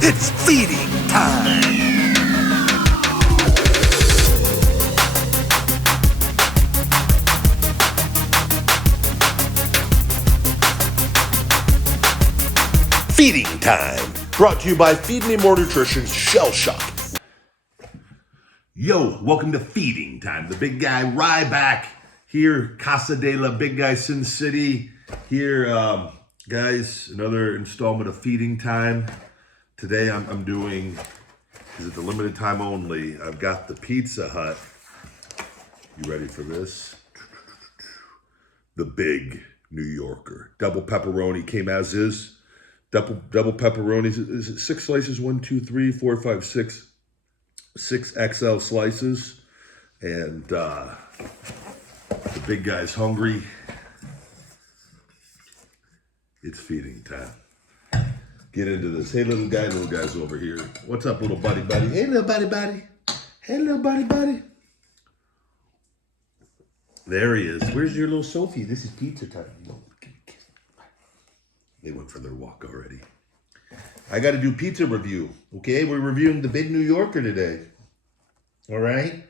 It's feeding time. Feeding time, brought to you by Feed Me More Nutrition's Shell Shock. Yo, welcome to Feeding Time. The big guy Ryback here, Casa de la Big Guy Sin City. Here, guys, another installment of Feeding Time. Today I'm doing, because it's a limited time only, I've got the Pizza Hut. You ready for this? The Big New Yorker. Double pepperoni came as is. Double pepperonis. Is it 6 slices? 1, 2, 3, 4, 5, 6. 6 XL slices. And the big guy's hungry. It's feeding time. Get into this. Hey, little guy's over here. What's up, little buddy? Hey, little buddy. Hey, little buddy. There he is. Where's your little Sophie? This is pizza time. No, give me a kiss. They went for their walk already. I got to do pizza review. Okay, we're reviewing the Big New Yorker today. All right?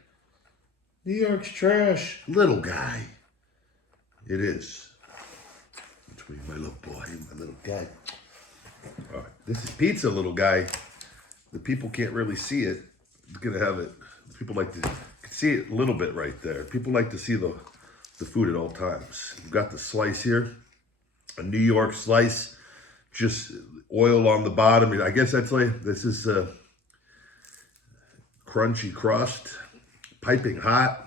New York's trash. Little guy. It is. Between my little boy and my little guy. All right, this is pizza, little guy. The people can't really see it. It's gonna have it. People like to see it a little bit right there. People like to see the food at all times. We've got the slice here, a New York slice, just oil on the bottom. I guess that's like, this is a crunchy crust, piping hot.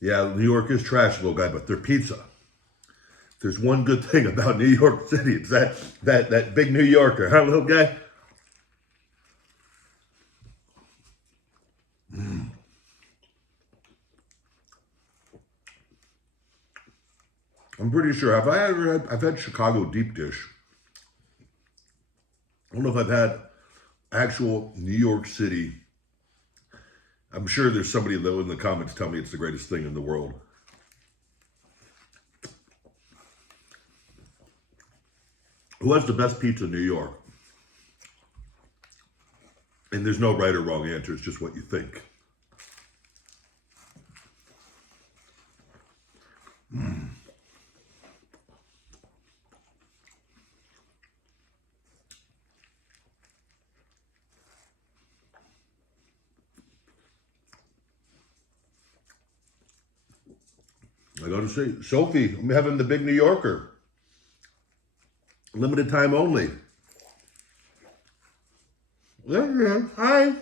Yeah, New York is trash, little guy, but they're pizza. If there's one good thing about New York City, it's that Big New Yorker, huh, little guy? I'm pretty sure. I've had Chicago deep dish. I don't know if I've had actual New York City. I'm sure there's somebody that in the comments tell me it's the greatest thing in the world. Who has the best pizza in New York? And there's no right or wrong answer. It's just what you think. I gotta say, Sophie, I'm having the Big New Yorker. Limited time only. Yeah, hi.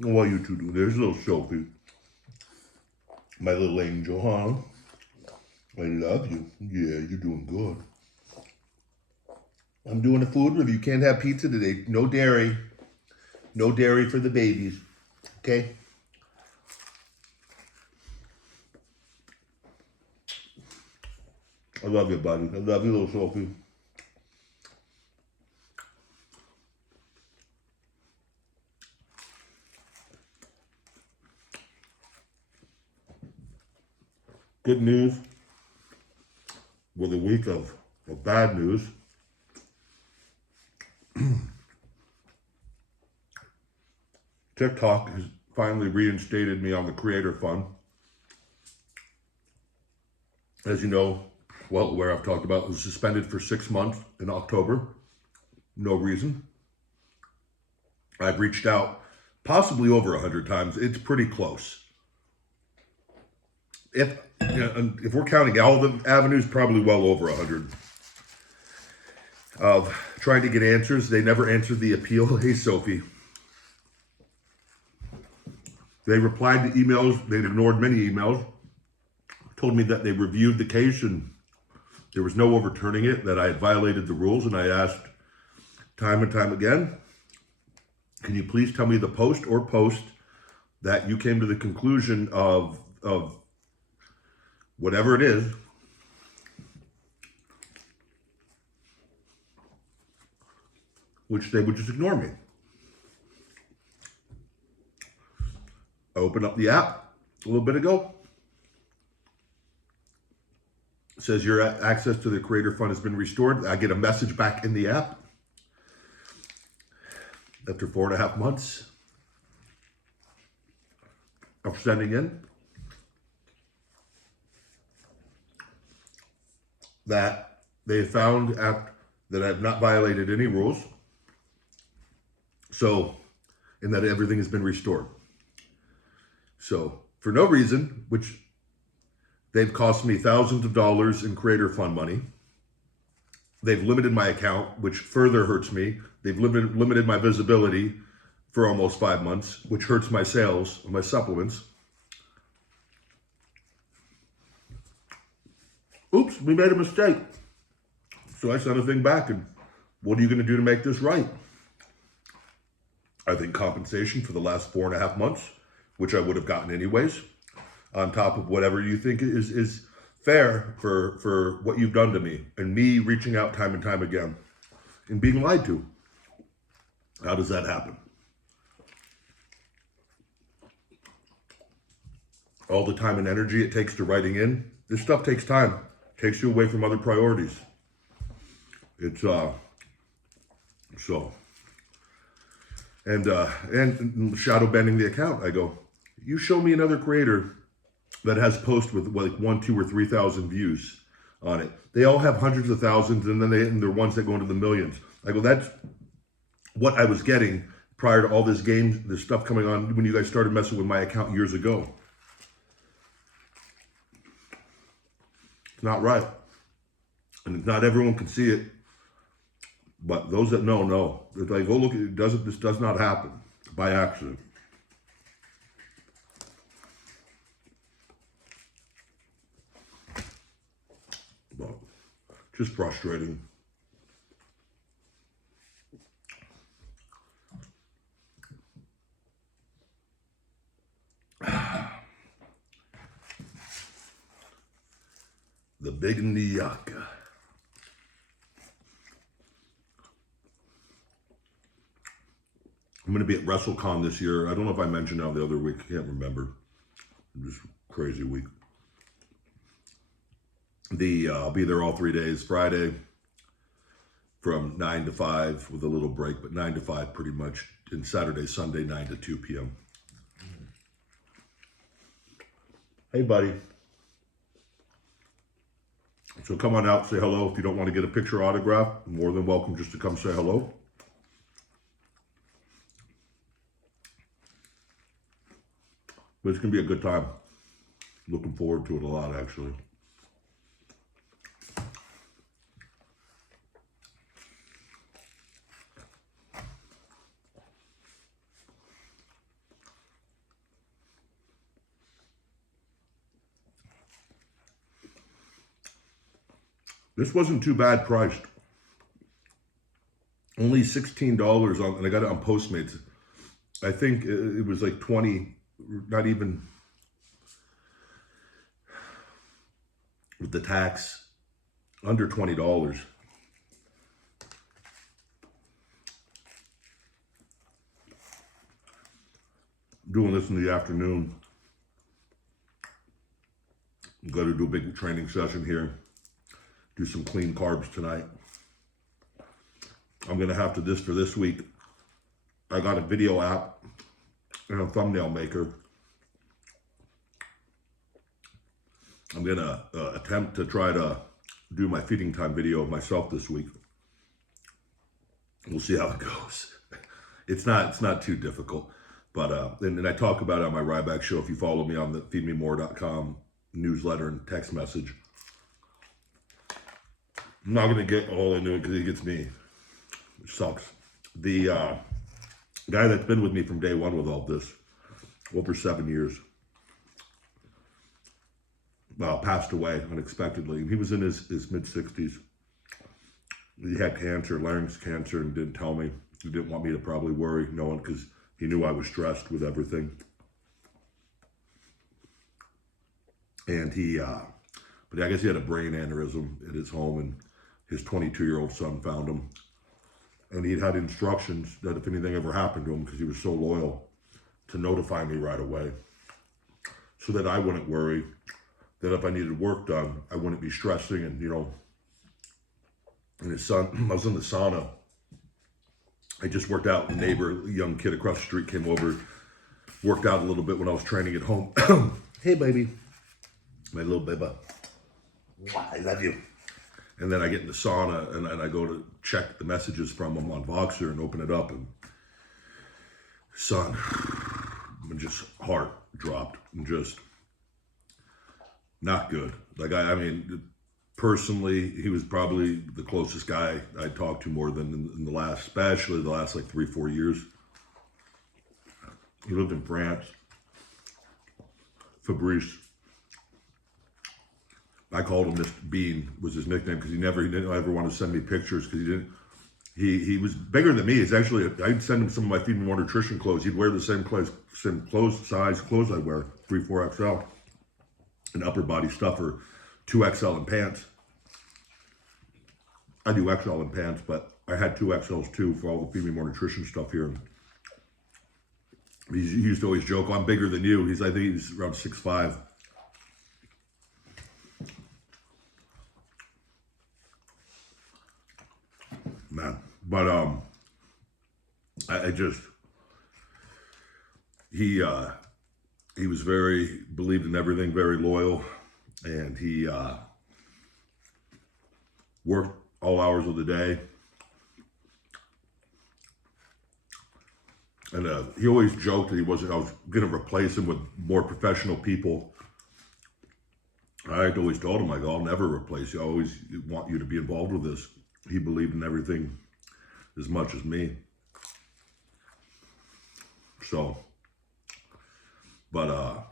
What you two do? There's little Sophie. My little angel, huh? I love you. Yeah, you're doing good. I'm doing a food review. Can't have pizza today. No dairy. No dairy for the babies. Okay? I love you, buddy. I love you, little Sophie. Good news. With a week of bad news. TikTok has finally reinstated me on the Creator Fund. As you know, well, where I've talked about, it was suspended for 6 months in October. No reason. I've reached out possibly over 100 times. It's pretty close. If we're counting all the avenues, probably well over 100. Of trying to get answers. They never answered the appeal. Hey, Sophie. They replied to emails. They'd ignored many emails. Told me that they reviewed the case and there was no overturning it, that I had violated the rules, and I asked time and time again, can you please tell me the post or post that you came to the conclusion of whatever it is, which they would just ignore me. opened up the app a little bit ago. It says your access to the creator fund has been restored. I get a message back in the app after 4.5 months of sending in that they found that I have not violated any rules. So, and that everything has been restored. So, for no reason, which they've cost me thousands of dollars in creator fund money. They've limited my account, which further hurts me. They've limited my visibility for almost 5 months, which hurts my sales of my supplements. Oops, we made a mistake. So I sent a thing back, and what are you going to do to make this right? I think compensation for the last 4.5 months, which I would have gotten anyways, on top of whatever you think is fair for what you've done to me, and me reaching out time and time again and being lied to. How does that happen? All the time and energy it takes to writing in. This stuff takes time. Takes you away from other priorities. It's and shadow banning the account. I go, you show me another creator that has posts with like 1, 2, or 3,000 views on it. They all have hundreds of thousands, and then they're ones that go into the millions. I go, that's what I was getting prior to all this stuff coming on when you guys started messing with my account years ago. It's not right. And not everyone can see it. But those that know. It's like, oh, look, this does not happen by accident. But just frustrating. The big and the yuck. I'm going to be at WrestleCon this year. I don't know if I mentioned that the other week. I can't remember. Just crazy week. I'll be there all 3 days. Friday from 9 to 5 with a little break, but 9 to 5 pretty much. And Saturday, Sunday, 9 to 2 p.m. Hey, buddy. So come on out, say hello. If you don't want to get a picture autograph, more than welcome just to come say hello. But it's going to be a good time. Looking forward to it a lot, actually. This wasn't too bad priced. Only $16 on, and I got it on Postmates. I think it was like 20, not even with the tax, under $20. Doing this in the afternoon. I'm going to do a big training session here. Do some clean carbs tonight. I'm going to have to this for this week. I got a video app and a thumbnail maker. I'm going to attempt to try to do my feeding time video of myself this week. We'll see how it goes. It's not too difficult, but and I talk about it on my Ryback show. If you follow me on the feedmemore.com newsletter and text message. I'm not going to get all into it because it gets me, which sucks. The guy that's been with me from day one with all this, over 7 years, passed away unexpectedly. He was in his mid-60s. He had cancer, larynx cancer, and didn't tell me. He didn't want me to probably worry, knowing because he knew I was stressed with everything. And but I guess he had a brain aneurysm at his home, and his 22-year-old son found him. And he'd had instructions that if anything ever happened to him, because he was so loyal, to notify me right away. so that I wouldn't worry that if I needed work done, I wouldn't be stressing. And, you know, and his son, I was in the sauna. I just worked out. The neighbor, a young kid across the street came over, worked out a little bit when I was training at home. Hey, baby. My little baby. I love you. And then I get in the sauna and I go to check the messages from him on Voxer and open it up. And son, just heart dropped and just not good. Like, I mean, personally, he was probably the closest guy I talked to more than in the last, especially the last like 3-4 years. He lived in France. Fabrice. I called him Mr. Bean, was his nickname, because he didn't ever want to send me pictures, because he was bigger than me. It's actually, I'd send him some of my Feed Me More Nutrition clothes. He'd wear the same size clothes I wear, 3-4XL, and upper body stuff, or 2XL in pants. I do XL in pants, but I had 2XLs too for all the Feed Me More Nutrition stuff here. He used to always joke, "Oh, I'm bigger than you." I think he's around 6'5". Man, but I just, he was believed in everything, very loyal, and he worked all hours of the day. And he always joked that I was going to replace him with more professional people. I always told him, I'll never replace you. I always want you to be involved with this. He believed in everything as much as me. So, but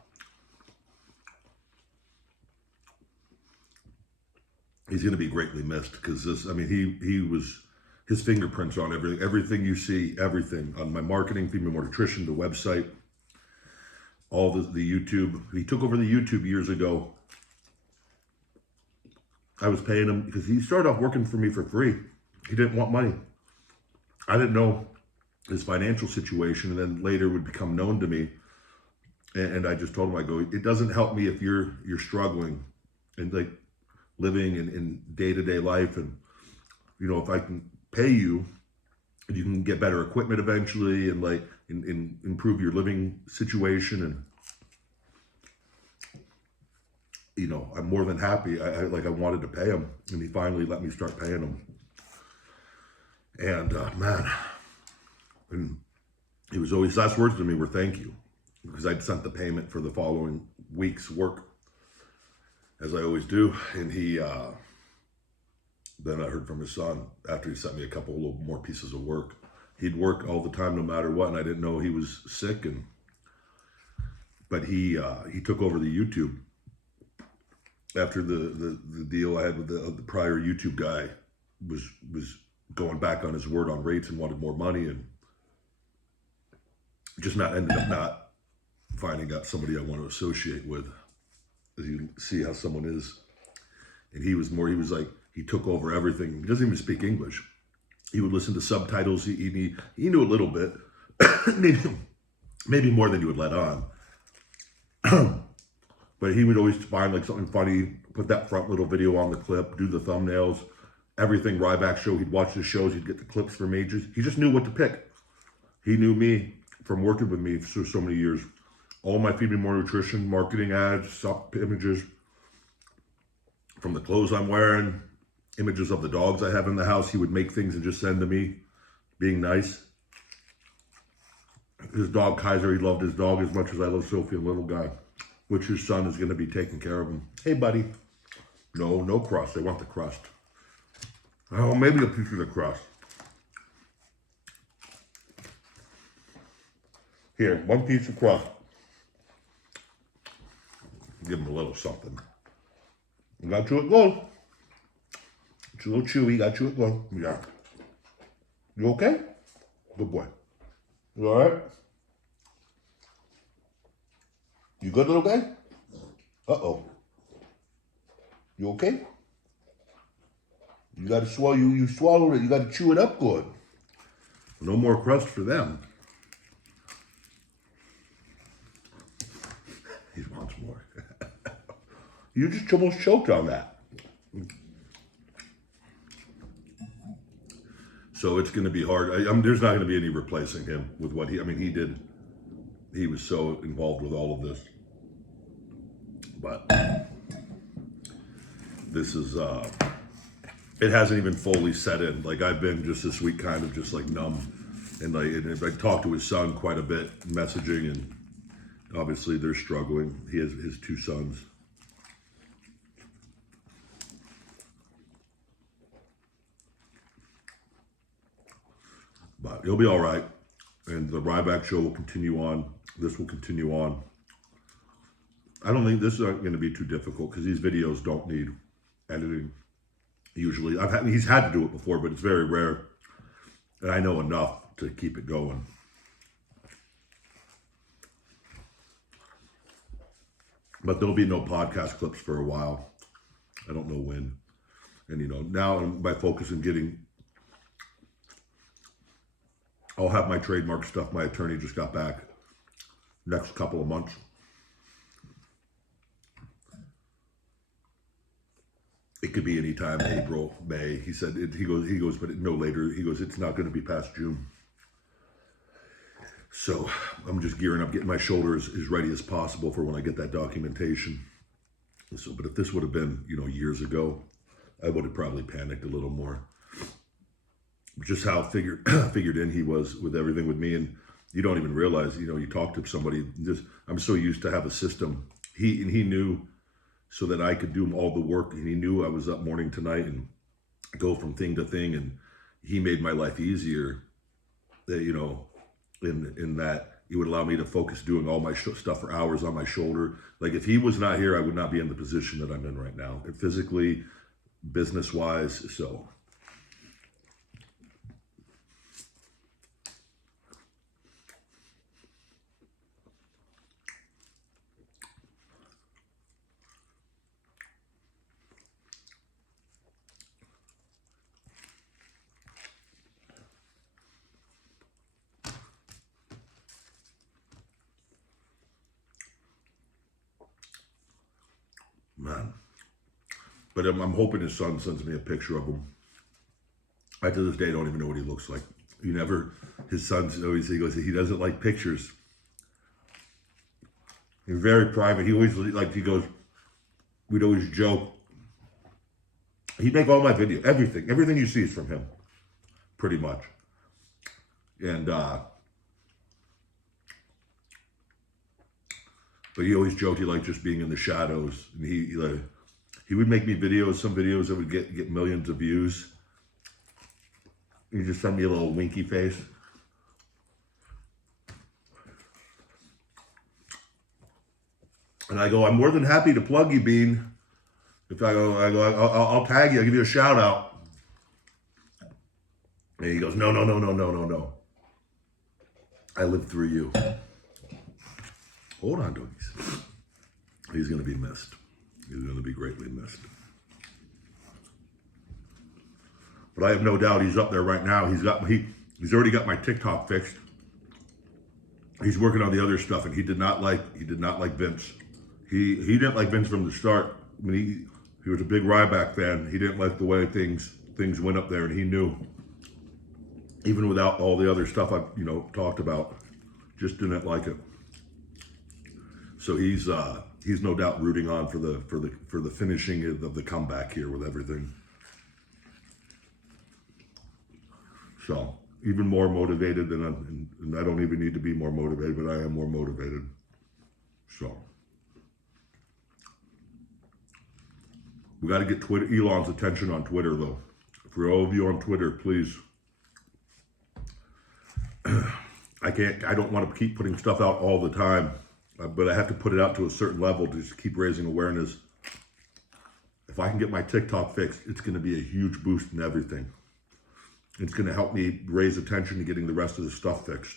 he's going to be greatly missed, because this, I mean, he was, his fingerprints on everything you see, everything on my marketing, Feed Me More Nutrition, the website, all the YouTube. He took over the YouTube years ago. I was paying him because he started off working for me for free. He didn't want money. I didn't know his financial situation, and then later would become known to me. And I just told him, I go, it doesn't help me if you're struggling and like living in day-to-day life, and you know, if I can pay you, and you can get better equipment eventually, and like improve your living situation, and you know, I'm more than happy. I wanted to pay him, and he finally let me start paying him. And man, and he was always, last words to me were thank you, because I'd sent the payment for the following week's work, as I always do. And he, then I heard from his son after he sent me a couple little more pieces of work. He'd work all the time, no matter what, and I didn't know he was sick. But he took over the YouTube after the deal I had with the prior YouTube guy was going back on his word on rates and wanted more money, and just ended up not finding out somebody I want to associate with. As you see how someone is. And he was like, he took over everything. He doesn't even speak English. He would listen to subtitles. He knew a little bit, maybe more than you would let on. But he would always find like something funny, put that front little video on the clip, do the thumbnails, everything Ryback show. He'd watch the shows, he'd get the clips from me. He just knew what to pick. He knew me from working with me for so many years. All my Feed Me More Nutrition, marketing ads, images from the clothes I'm wearing, images of the dogs I have in the house. He would make things and just send to me, being nice. His dog, Kaiser, he loved his dog as much as I love Sophie, and little guy, which his son is going to be taking care of him. Hey, buddy. No crust. They want the crust. Oh, maybe a piece of the crust. Here, one piece of crust. Give him a little something. You got to chew it good. It's a little chewy. You got to chew it good. Yeah. You okay? Good boy. You all right? You good, little guy? Uh-oh. You okay? You got to swallow. You swallowed it. You got to chew it up good. No more crust for them. He wants more. You just almost choked on that. So it's going to be hard. There's not going to be any replacing him with what he did. He was so involved with all of this. But this is, it hasn't even fully set in. Like, I've been just this week kind of just like numb. And I talked to his son quite a bit, messaging, and obviously they're struggling. He has his two sons. But he'll be all right. And the Ryback show will continue on. This will continue on. I don't think this is going to be too difficult because these videos don't need editing. Usually, he's had to do it before, but it's very rare. And I know enough to keep it going. But there'll be no podcast clips for a while. I don't know when. And, you know, now by focusing getting, I'll have my trademark stuff. My attorney just got back next couple of months. It could be anytime, April, May. He said, he goes, but no later. He goes, it's not going to be past June. So I'm just gearing up, getting my shoulders as ready as possible for when I get that documentation. So, but if this would have been, you know, years ago, I would have probably panicked a little more. Just how figured in he was with everything with me. And you don't even realize, you know, you talk to somebody, I'm so used to have a system. He knew so that I could do all the work. And he knew I was up morning to night and go from thing to thing. And he made my life easier, you know, in that he would allow me to focus doing all my stuff for hours on my shoulder. Like, if he was not here, I would not be in the position that I'm in right now, physically, business-wise. So man. But I'm hoping his son sends me a picture of him. I, to this day, don't even know what he looks like. His son's always, he goes, he doesn't like pictures. He's very private. He always, like, he goes, we'd always joke. He'd make all my video, everything you see is from him, pretty much. And, but he always joked he liked just being in the shadows. And he would make me videos, some videos that would get millions of views. He'd just send me a little winky face. And I go, I'm more than happy to plug you, Bean. If I'll tag you, I'll give you a shout out. And he goes, no. I live through you. Hold on, doggies. He's going to be missed. He's going to be greatly missed. But I have no doubt he's up there right now. He's already got my TikTok fixed. He's working on the other stuff, and he did not like Vince. He didn't like Vince from the start. I mean, he was a big Ryback fan. He didn't like the way things went up there, and he knew, even without all the other stuff I've talked about, just didn't like it. So he's no doubt rooting on for the finishing of the comeback here with everything. So even more motivated and I don't even need to be more motivated, but I am more motivated. So we got to get Elon's attention on Twitter, though. For all of you on Twitter, please. I don't want to keep putting stuff out all the time. But I have to put it out to a certain level to just keep raising awareness. If I can get my TikTok fixed, it's going to be a huge boost in everything. It's going to help me raise attention to getting the rest of the stuff fixed.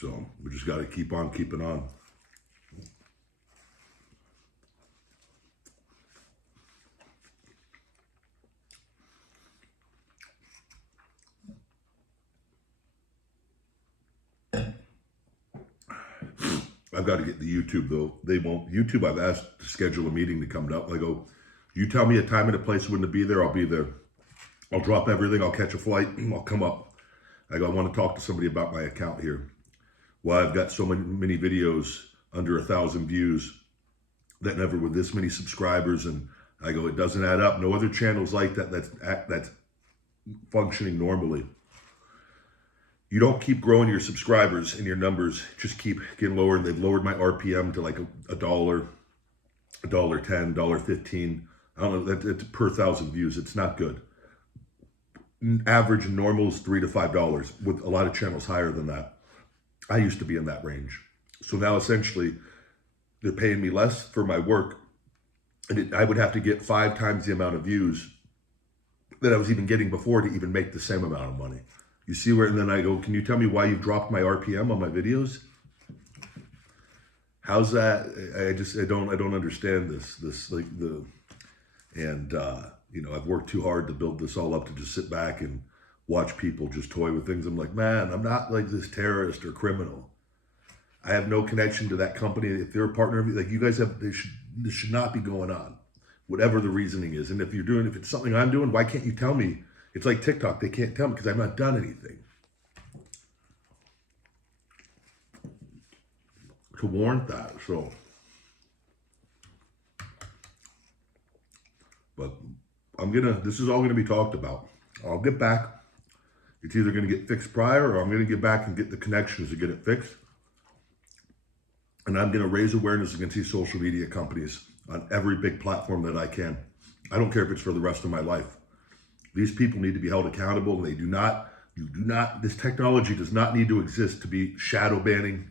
So we just got to keep on keeping on. I've got to get the YouTube though. They won't. YouTube, I've asked to schedule a meeting to come up. I go, you tell me a time and a place when to be there, I'll be there. I'll drop everything, I'll catch a flight, I'll come up. I go, I want to talk to somebody about my account here. Well, I've got so many videos under 1,000 views that never with this many subscribers, and I go, it doesn't add up. No other channels like that that's functioning normally. You don't keep growing your subscribers and your numbers just keep getting lower, and they've lowered my RPM to like $1, $1.10, $1.15. I don't know, that's per 1,000 views. It's not good. Average normal is $3 to $5, with a lot of channels higher than that. I used to be in that range. So now essentially they're paying me less for my work, and I would have to get 5 times the amount of views that I was even getting before to even make the same amount of money. You see where, and then I go, can you tell me why you've dropped my RPM on my videos? How's that? I don't understand this like you know, I've worked too hard to build this all up to just sit back and watch people just toy with things. I'm like, man, I'm not like this terrorist or criminal. I have no connection to that company. If they're a partner of you, like you guys have, this should not be going on, whatever the reasoning is. And if it's something I'm doing, why can't you tell me? It's like TikTok. They can't tell me because I've not done anything to warrant that. So, but this is all gonna be talked about. I'll get back. It's either gonna get fixed prior, or I'm gonna get back and get the connections to get it fixed. And I'm gonna raise awareness against these social media companies on every big platform that I can. I don't care if it's for the rest of my life. These people need to be held accountable, and this technology does not need to exist to be shadow banning.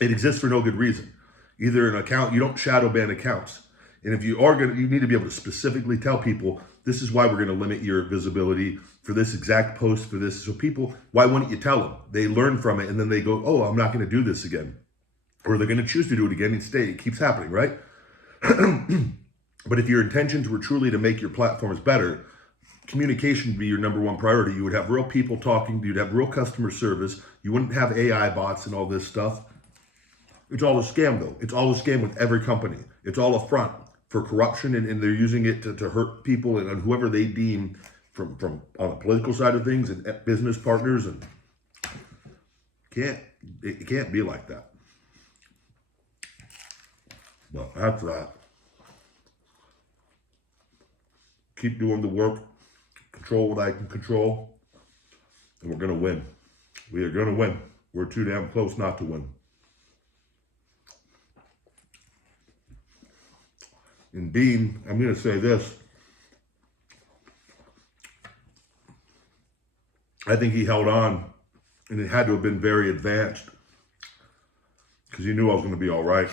It exists for no good reason. Either an account, you don't shadow ban accounts. And if you are you need to be able to specifically tell people, this is why we're gonna limit your visibility for this exact post for this. So people, why wouldn't you tell them? They learn from it and then they go, oh, I'm not gonna do this again. Or they're gonna choose to do it again and stay. It keeps happening, right? But if your intentions were truly to make your platforms better, communication would be your #1 priority. You would have real people talking, you'd have real customer service, you wouldn't have AI bots and all this stuff. It's all a scam though. It's all a scam with every company. It's all a front for corruption, and they're using it to hurt people and whoever they deem from on the political side of things and business partners, and it can't be like that. But after that, keep doing the work, control what I can control, and we're gonna win. We are gonna win. We're too damn close not to win. And Bean, I'm gonna say this. I think he held on, and it had to have been very advanced, because he knew I was gonna be all right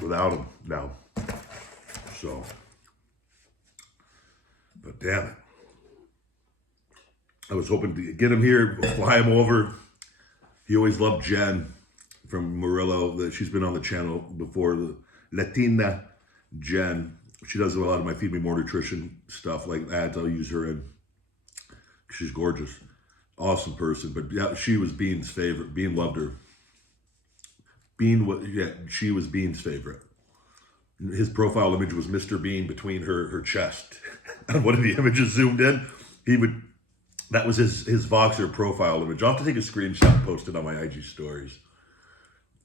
without him now. So, but damn it. I was hoping to get him here, fly him over. He always loved Jen from Murillo. She's been on the channel before, the Latina Jen. She does a lot of my Feed Me More nutrition stuff, like ads. I'll use her in. She's gorgeous. Awesome person. But yeah, she was Bean's favorite. Bean loved her. She was Bean's favorite. His profile image was Mr. Bean between her chest. And one of the images zoomed in, that was his Voxer profile image. I'll have to take a screenshot and post it on my IG stories.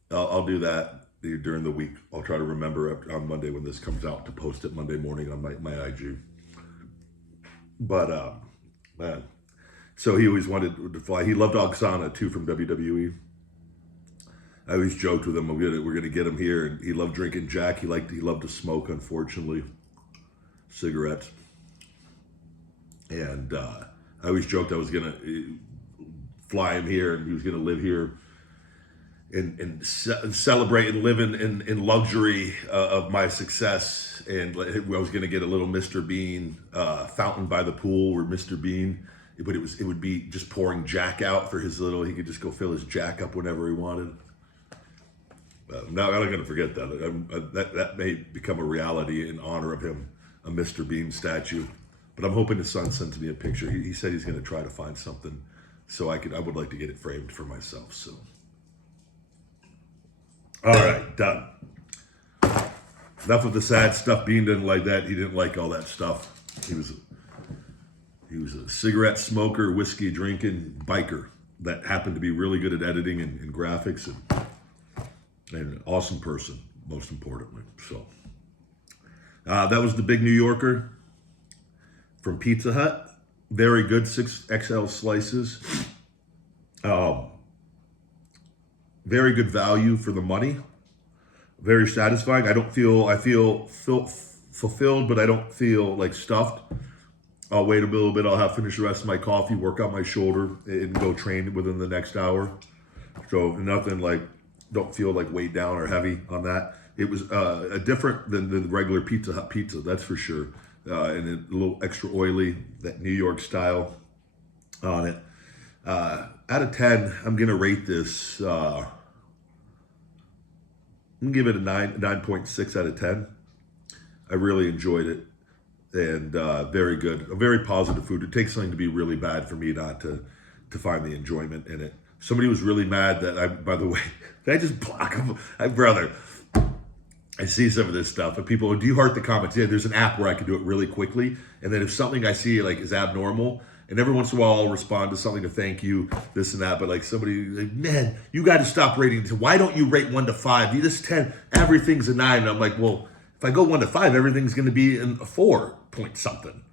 I'll do that during the week. I'll try to remember on Monday when this comes out to post it Monday morning on my IG. But man, so he always wanted to fly. He loved Oksana too from WWE. I always joked with him, we're gonna get him here, and he loved drinking Jack. He loved to smoke, unfortunately, cigarettes. And I always joked I was gonna fly him here, and he was gonna live here and celebrate and live in luxury of my success. And I was gonna get a little Mr. Bean fountain by the pool, or Mr. Bean, but it would be just pouring Jack out for his little. He could just go fill his Jack up whenever he wanted. Now I'm not gonna forget that. That may become a reality in honor of him, a Mr. Bean statue. But I'm hoping his son sends me a picture. He said he's gonna try to find something, so I would like to get it framed for myself. So All right, done. Enough of the sad stuff. Bean didn't like that. He didn't like all that stuff. He was a cigarette smoker, whiskey drinking biker that happened to be really good at editing and graphics and an awesome person, most importantly. So that was the Big New Yorker from Pizza Hut. Very good, 6XL slices. Very good value for the money. Very satisfying. I feel fulfilled, but I don't feel like stuffed. I'll wait a little bit. I'll have finish the rest of my coffee, work out my shoulder, and go train within the next hour. So nothing like, don't feel like weighed down or heavy on that. It was a different than the regular Pizza Hut pizza, that's for sure. And a little extra oily, that New York style on it. Out of 10, I'm gonna rate this. I'm gonna give it a 9.6 out of 10. I really enjoyed it, and very good. A very positive food. It takes something to be really bad for me not to find the enjoyment in it. Somebody was really mad that by the way, did I just block him? Brother, I see some of this stuff, and people, do you heart the comments? Yeah, there's an app where I can do it really quickly, and then if something I see like is abnormal, and every once in a while I'll respond to something to thank you, this and that, but like somebody, like, man, you got to stop rating. Why don't you rate 1 to 5? You just 10, everything's a 9. And I'm like, well, if I go 1 to 5, everything's going to be a 4 point something.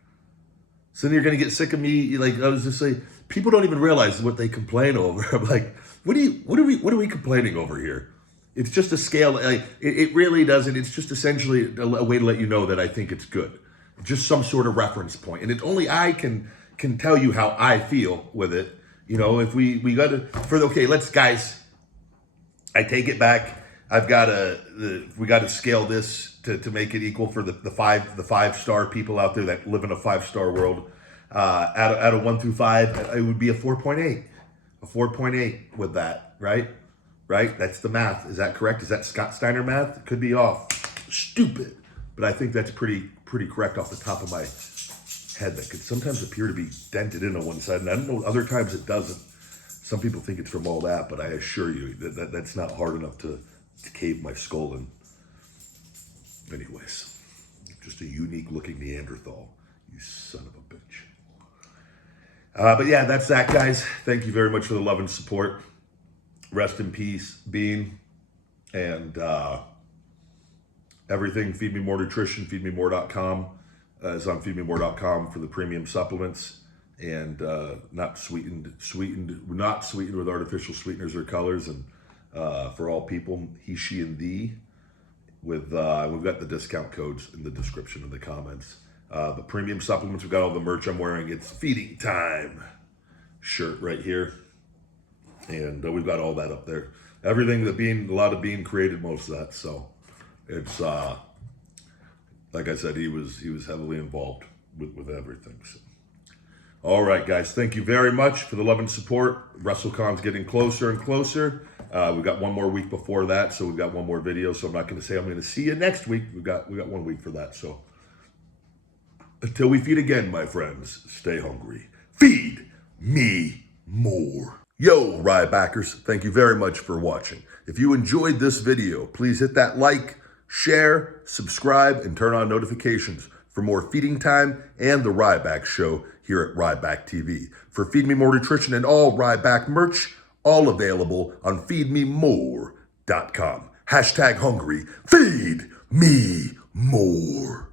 So then you're going to get sick of me. Like, I was just like, people don't even realize what they complain over. I'm like, what are we complaining over here? It's just a scale. Like, it really doesn't. It's just essentially a way to let you know that I think it's good. Just some sort of reference point. And it's only I can tell you how I feel with it. You know, if we got to, okay, let's, guys, I take it back. I've got we got to scale this to make it equal for the 5-star people out there that live in a 5-star world. Out of 1 through 5, it would be a 4.8. A 4.8 with that, right? Right? That's the math. Is that correct? Is that Scott Steiner math? It could be off. Stupid. But I think that's pretty correct off the top of my head. That could sometimes appear to be dented in on one side, and I don't know, other times it doesn't. Some people think it's from all that, but I assure you that's not hard enough to cave my skull in. Anyways, just a unique looking Neanderthal, you son of a bitch. But yeah, that's that, guys. Thank you very much for the love and support. Rest in peace, Bean, and everything. Feed Me More Nutrition, feedmemore.com is on feedmemore.com for the premium supplements, and not sweetened with artificial sweeteners or colors, and for all people, he, she, and thee. With we've got the discount codes in the description of the comments. The premium supplements, we've got all the merch I'm wearing. It's Feeding Time shirt right here. And we've got all that up there. Everything that a lot of Bean created most of that. So it's, like I said, he was heavily involved with everything. So. All right, guys, thank you very much for the love and support. WrestleCon's getting closer and closer. We've got one more week before that, so we've got one more video. So I'm not going to say I'm going to see you next week. We got 1 week for that. So until we feed again, my friends, stay hungry. Feed me more. Yo, Rybackers, thank you very much for watching. If you enjoyed this video, please hit that like, share, subscribe, and turn on notifications for more Feeding Time and the Ryback Show here at Ryback TV. For Feed Me More Nutrition and all Ryback merch, all available on feedmemore.com. #hungry. Feed me more.